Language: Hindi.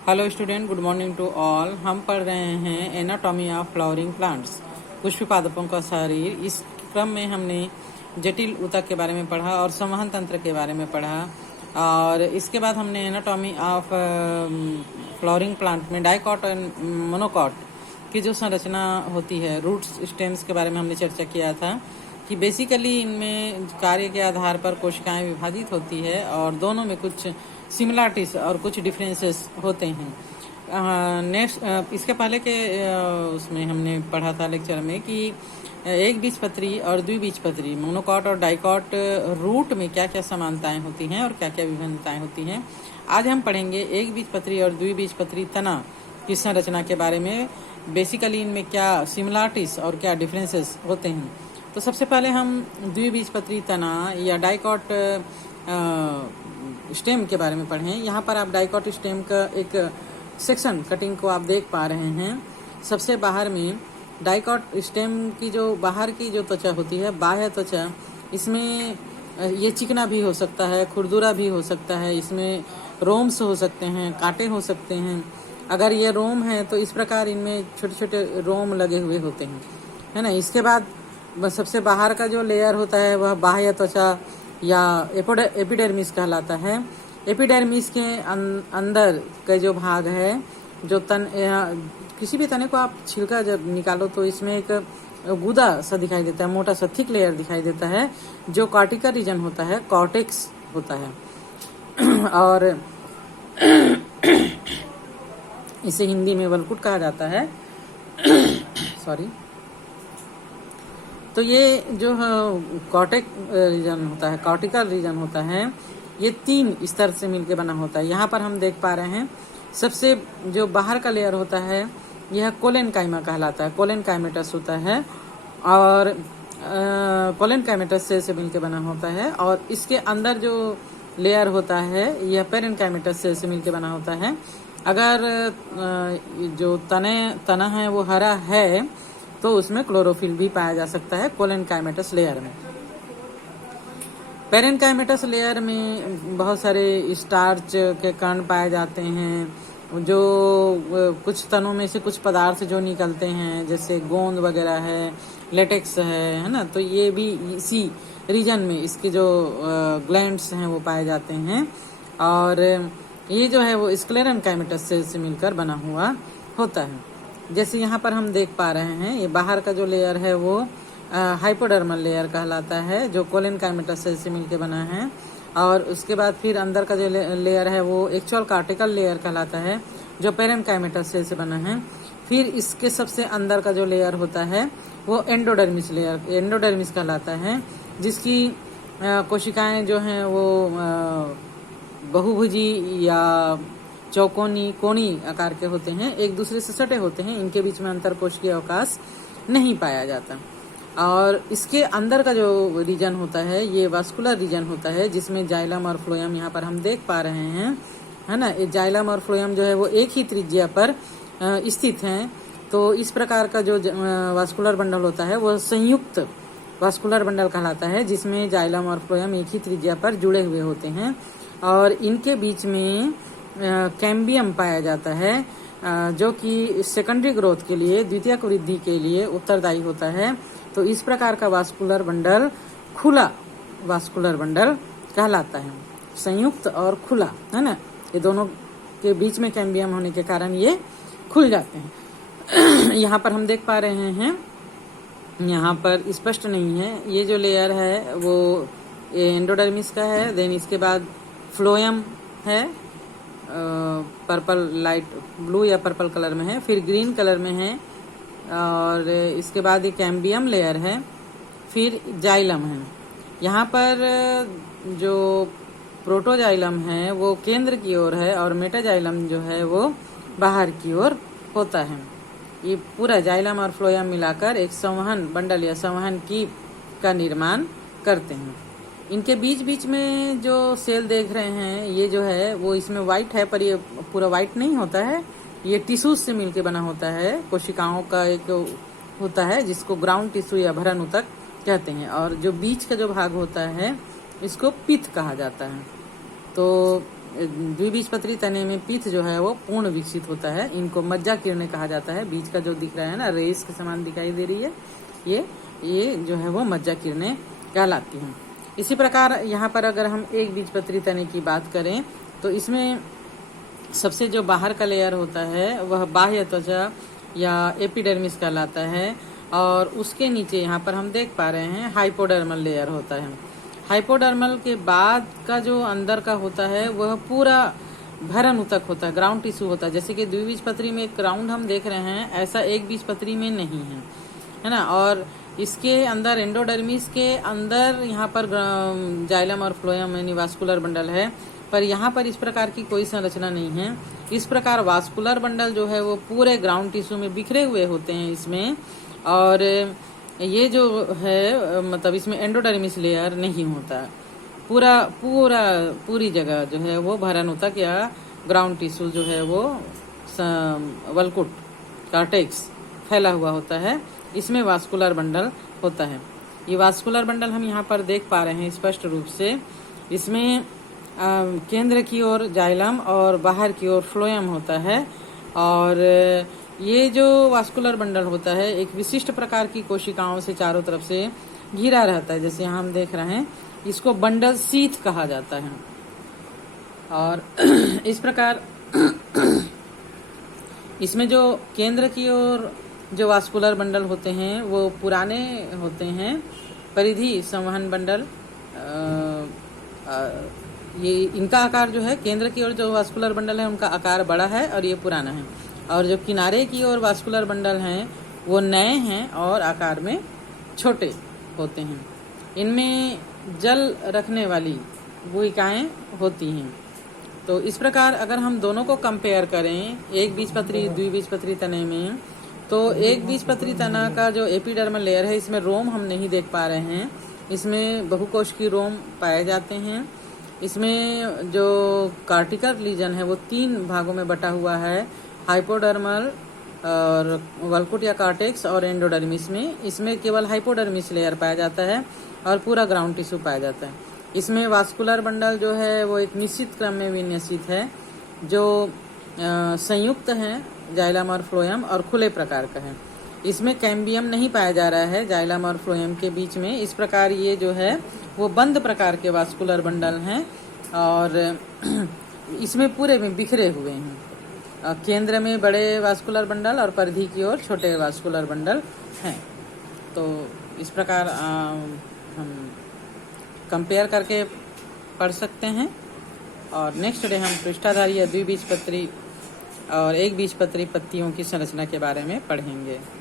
Hello student, good morning to all. हम पढ़ रहे हैं एनाटॉमी ऑफ फ्लावरिंग प्लांट्स, पुष्प पादपों का शरीर। इस क्रम में हमने जटिल ऊतक के बारे में पढ़ा और संवहन तंत्र के बारे में पढ़ा, और इसके बाद हमने एनाटॉमी ऑफ फ्लावरिंग प्लांट में डाइकॉट और मोनोकॉट की जो संरचना होती है, रूट्स स्टेम्स के बारे में हमने चर्चा किया था कि बेसिकली इनमें कार्य के आधार पर कोशिकाएं विभाजित होती है और दोनों में कुछ सिमिलरिटीज और कुछ डिफरेंसेस होते हैं। नेक्स्ट इसके पहले के उसमें हमने पढ़ा था लेक्चर में कि एक बीजपत्री और द्विबीजपत्री, मोनोकॉट और डाइकॉट रूट में क्या क्या समानताएं होती हैं और क्या क्या विभिन्नताएं होती हैं। आज हम पढ़ेंगे एक बीजपत्री और द्विबीजपत्री तना की संरचना के बारे में। बेसिकली इनमें क्या सिमिलरिटीज और क्या डिफरेंसेस होते हैं। तो सबसे पहले हम द्विबीजपत्री तना या डाइकॉट स्टेम के बारे में पढ़ें। यहाँ पर आप डाइकॉट स्टेम का एक सेक्शन कटिंग को आप देख पा रहे हैं। सबसे बाहर में डाइकॉट स्टेम की जो बाहर की जो त्वचा होती है, बाह्य त्वचा, इसमें ये चिकना भी हो सकता है, खुरदुरा भी हो सकता है, इसमें रोम्स हो सकते हैं, कांटे हो सकते हैं। अगर ये रोम है तो इस प्रकार इनमें छोटे छोटे रोम लगे हुए होते हैं, है ना। इसके बाद सबसे बाहर का जो लेयर होता है वह बाह्य त्वचा या एपिडर्मिस कहलाता है। एपिडर्मिस के अंदर का जो भाग है, जो किसी भी तने को आप छिलका जब निकालो तो इसमें एक गुदा सा दिखाई देता है, मोटा सा थिक लेयर दिखाई देता है, जो कॉर्टिकल रीजन होता है, कॉर्टेक्स होता है। और इसे हिंदी में वलकुट कहा जाता है। सॉरी। तो ये जो कॉर्टेक रीजन होता है, कॉर्टिकल रीजन होता है, ये 3 स्तर से मिलकर बना होता है। यहाँ पर हम देख पा रहे हैं सबसे जो बाहर का लेयर होता है यह कोलेनकाइमा कहलाता है, कोलेनकाइमेटस होता है, और कोलेनकाइमेटस से मिलकर बना होता है। और इसके अंदर जो लेयर होता है यह पेरेनकाइमेटस से मिलकर बना होता है। अगर जो तना है वो हरा है तो उसमें क्लोरोफिल भी पाया जा सकता है कोलेनकाइमेटस लेयर में। पेरेनकाइमेटस लेयर में बहुत सारे स्टार्च के कण पाए जाते हैं, जो कुछ तनों में से कुछ पदार्थ जो निकलते हैं, जैसे गोंद वगैरह है, लेटेक्स है ना। तो ये भी इसी रीजन में इसके जो ग्लैंड्स हैं वो पाए जाते हैं। और ये जो है वो स्क्लेरेनकाइमेटस से मिलकर बना हुआ होता है। जैसे यहाँ पर हम देख पा रहे हैं, ये बाहर का जो लेयर है वो हाइपोडर्मल लेयर कहलाता है, जो कोलेनकाइमेटस से मिलकर बना है। और उसके बाद फिर अंदर का जो लेयर है वो एक्चुअल कॉर्टिकल लेयर कहलाता है, जो पेरेनकाइमेटस से बना है। फिर इसके सबसे अंदर का जो लेयर होता है वो एंडोडर्मिस लेयर, एंडोडर्मिस कहलाता है, जिसकी कोशिकाएं जो हैं वो बहुभुजी या चौकोनी कोणी आकार के होते हैं, एक दूसरे से सटे होते हैं, इनके बीच में अंतर कोशिकीय अवकाश नहीं पाया जाता। और इसके अंदर का जो रीजन होता है ये वास्कुलर रीजन होता है, जिसमें जाइलम और फ्लोएम यहाँ पर हम देख पा रहे हैं, है ना। ये जाइलम और फ्लोएम जो है वो एक ही त्रिज्या पर स्थित हैं। तो इस प्रकार का जो वास्कुलर बंडल होता है वो संयुक्त वास्कुलर बंडल कहलाता है, जिसमें जाइलम और फ्लोएम एक ही त्रिज्या पर जुड़े हुए होते हैं। और इनके बीच में कैम्बियम पाया जाता है, जो कि सेकेंडरी ग्रोथ के लिए, द्वितीयक वृद्धि के लिए उत्तरदायी होता है। तो इस प्रकार का वास्कुलर बंडल खुला वास्कुलर बंडल कहलाता है, संयुक्त और खुला, है ना। ये दोनों के बीच में कैम्बियम होने के कारण ये खुल जाते हैं। यहाँ पर हम देख पा रहे हैं, यहाँ पर स्पष्ट नहीं है, ये जो लेयर है वो एंडोडर्मिस का है। देन इसके बाद फ्लोएम है, पर्पल लाइट ब्लू या पर्पल कलर में है, फिर ग्रीन कलर में है, और इसके बाद ये कैम्बियम लेयर है, फिर जाइलम है। यहाँ पर जो प्रोटोजाइलम है वो केंद्र की ओर है और मेटाजाइलम जो है वो बाहर की ओर होता है। ये पूरा जाइलम और फ्लोएम मिलाकर एक संवहन बंडल या संवहन कीप का निर्माण करते हैं। इनके बीच बीच में जो सेल देख रहे हैं ये जो है वो इसमें व्हाइट है, पर ये पूरा व्हाइट नहीं होता है, ये टिश्यूज से मिलके बना होता है। कोशिकाओं का एक होता है जिसको ग्राउंड टिश्यू या भरण ऊतक कहते हैं, और जो बीच का जो भाग होता है इसको पित्त कहा जाता है। तो द्विबीजपत्री तने में पीठ जो है वो पूर्ण विकसित होता है। इनको मज्जा किरणें कहा जाता है। बीज का जो दिख रहा है ना, रेस के समान दिखाई दे रही है, ये जो है वो मज्जा किरणें कहलाती हैं। इसी प्रकार यहाँ पर अगर हम एक बीजपत्री तने की बात करें तो इसमें सबसे जो बाहर का लेयर होता है वह बाह्य त्वचा या एपिडर्मिस कहलाता है, और उसके नीचे यहाँ पर हम देख पा रहे हैं हाइपोडर्मल लेयर होता है। हाइपोडर्मल के बाद का जो अंदर का होता है वह पूरा भरण ऊतक होता है, ग्राउंड टिश्यू होता है। जैसे कि द्विबीजपत्री में एक ग्राउंड हम देख रहे हैं, ऐसा एक बीजपत्री में नहीं है ना। और इसके अंदर एंडोडर्मिस के अंदर यहाँ पर जाइलम और फ्लोएम यानी वास्कुलर बंडल है, पर यहाँ पर इस प्रकार की कोई संरचना नहीं है। इस प्रकार वास्कुलर बंडल जो है वो पूरे ग्राउंड टिश्यू में बिखरे हुए होते हैं इसमें, और ये जो है मतलब इसमें एंडोडर्मिस लेयर नहीं होता। पूरी जगह जो है वो भरण ऊतक या ग्राउंड टिश्यू जो है वो वल्कुट कार्टेक्स फैला हुआ होता है, इसमें वास्कुलर बंडल होता है। ये वास्कुलर बंडल हम यहाँ पर देख पा रहे हैं स्पष्ट रूप से। इसमें केंद्र की ओर जाइलम और बाहर की ओर फ्लोएम होता है, और ये जो वास्कुलर बंडल होता है एक विशिष्ट प्रकार की कोशिकाओं से चारों तरफ से घिरा रहता है। जैसे यहाँ हम देख रहे हैं, इसको बंडल शीथ कहा जाता है। और इस प्रकार इसमें जो केंद्र की ओर जो वास्कुलर बंडल होते हैं वो पुराने होते हैं। परिधि संवहन बंडल, ये इनका आकार जो है, केंद्र की ओर जो वास्कुलर बंडल है उनका आकार बड़ा है और ये पुराना है, और जो किनारे की ओर वास्कुलर बंडल हैं वो नए हैं और आकार में छोटे होते हैं। इनमें जल रखने वाली गुहिकाएं होती हैं। तो इस प्रकार अगर हम दोनों को कंपेयर करें एक बीजपत्री द्विबीजपत्री तने में, तो एक बीजपत्री तना का जो एपिडर्मल लेयर है इसमें रोम हम नहीं देख पा रहे हैं। इसमें बहुकोश की रोम पाए जाते हैं। इसमें जो कार्टिकल लीजन है वो 3 भागों में बटा हुआ है, हाइपोडर्मल और वल्कुट या कार्टेक्स और एंडोडर्मिस में। इसमें केवल हाइपोडर्मिस लेयर पाया जाता है और पूरा ग्राउंड टिश्यू पाया जाता है। इसमें वास्कुलर बंडल जो है वो एक निश्चित क्रम में विन्यसित है, जो संयुक्त है जाइलम और फ्लोएम और खुले प्रकार का है। इसमें कैम्बियम नहीं पाया जा रहा है जाइलम और फ्लोएम के बीच में। इस प्रकार ये जो है वो बंद प्रकार के वास्कुलर बंडल हैं और इसमें पूरे में बिखरे हुए हैं। केंद्र में बड़े वास्कुलर बंडल और परिधि की ओर छोटे वास्कुलर बंडल हैं। तो इस प्रकार हम कंपेयर करके पढ़ सकते हैं। और नेक्स्ट डे हम पृष्ठाधारी या द्विबीजपत्री और एक बीजपत्री पत्तियों की संरचना के बारे में पढ़ेंगे।